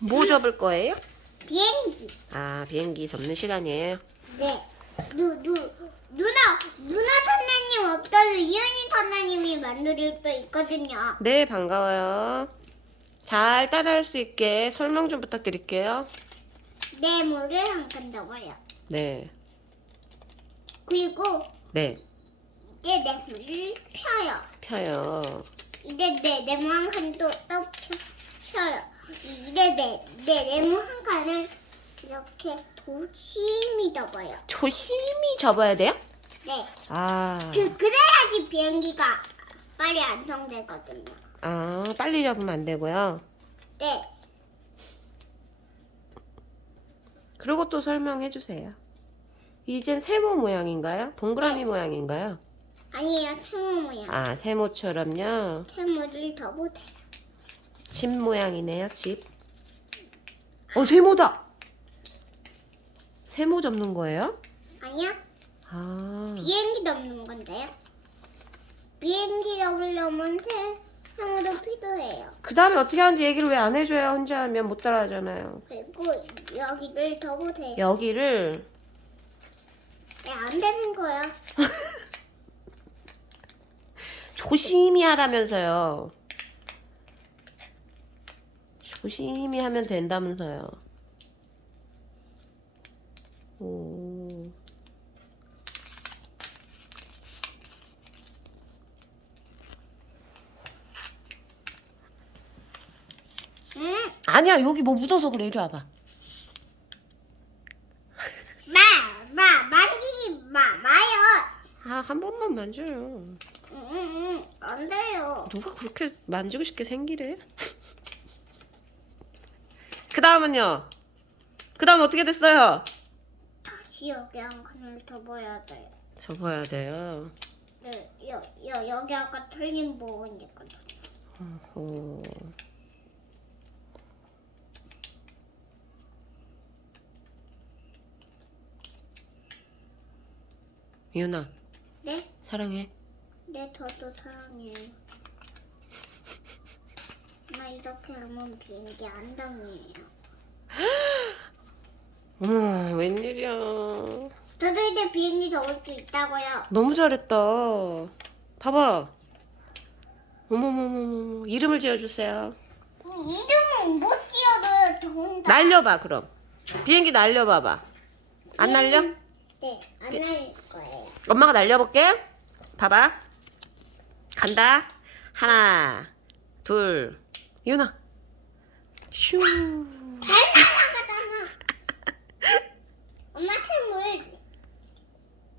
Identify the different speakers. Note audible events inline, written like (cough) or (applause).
Speaker 1: 뭐 접을 거예요?
Speaker 2: 비행기.
Speaker 1: 아, 비행기 접는 시간이에요.
Speaker 2: 네. 누, 누, 누나, 누나 선생님 없어도 이은희 선생님이 만들 수 있거든요.
Speaker 1: 네, 반가워요. 잘 따라할 수 있게 설명 좀 부탁드릴게요.
Speaker 2: 네모를 한칸 접어요.
Speaker 1: 네.
Speaker 2: 그리고
Speaker 1: 네.
Speaker 2: 이제 네모를 펴요.
Speaker 1: 펴요.
Speaker 2: 이제 네, 네모 한 칸도 또 펴, 펴요. 이제 네, 네, 네모 한 칸을 이렇게 조심히 접어요.
Speaker 1: 조심히 접어야 돼요?
Speaker 2: 네.
Speaker 1: 아.
Speaker 2: 그, 그래야지 비행기가 빨리 완성되거든요.
Speaker 1: 아, 빨리 접으면 안 되고요.
Speaker 2: 네.
Speaker 1: 그리고 또 설명해 주세요. 이젠 세모 모양인가요? 동그라미 모양인가요?
Speaker 2: 아니에요, 세모 모양.
Speaker 1: 아, 세모처럼요.
Speaker 2: 세모를 접어요.
Speaker 1: 집 모양이네요, 집. 어, 세모다! 세모 접는 거예요?
Speaker 2: 아니야,
Speaker 1: 아,
Speaker 2: 비행기 접는 건데요. 비행기 접으려면 세, 세모도 필요해요.
Speaker 1: 그 다음에 어떻게 하는지 얘기를 왜 안 해줘요? 혼자 하면 못 따라 하잖아요.
Speaker 2: 그리고 여기를 접으세요.
Speaker 1: 여기를,
Speaker 2: 네, 안 되는 거야. (laughs)
Speaker 1: 조심히 하라면서요. 조심히 하면 된다면서요. 오.
Speaker 2: 응?
Speaker 1: 아니야, 여기 뭐 묻어서 그래. 이리 와봐.
Speaker 2: 마, 마, 만지지 마, 마요.
Speaker 1: 아, 한 번만 만져요.
Speaker 2: 응, 응, 응, 안 돼요.
Speaker 1: 누가 그렇게 만지고 싶게 생기래? 그 다음은요? 그 다음 어떻게 됐어요?
Speaker 2: 다시 여기 한 칸을 접어야 돼요.
Speaker 1: 접어야 돼요.
Speaker 2: 네, 여, 여, 여기 아까 틀린 부분이거든.
Speaker 1: 어. 이윤아,
Speaker 2: 네?
Speaker 1: 사랑해.
Speaker 2: 네, 저도 사랑해요. 나 이렇게 하면 비행기 안 당해요.
Speaker 1: 어머, 웬일이야.
Speaker 2: 저도 이제 비행기 접을 수 있다고요.
Speaker 1: 너무 잘했다. 봐봐. 어머머머머, 이름을 지어주세요.
Speaker 2: 이 이름은 못 지어도 저 혼자.
Speaker 1: 날려봐, 그럼. 비행기 날려봐봐. 안 날려?
Speaker 2: 네, 안 날릴 거예요.
Speaker 1: 엄마가 날려볼게. 봐봐. 간다. 하나, 둘, 유나. 슈.
Speaker 2: 잘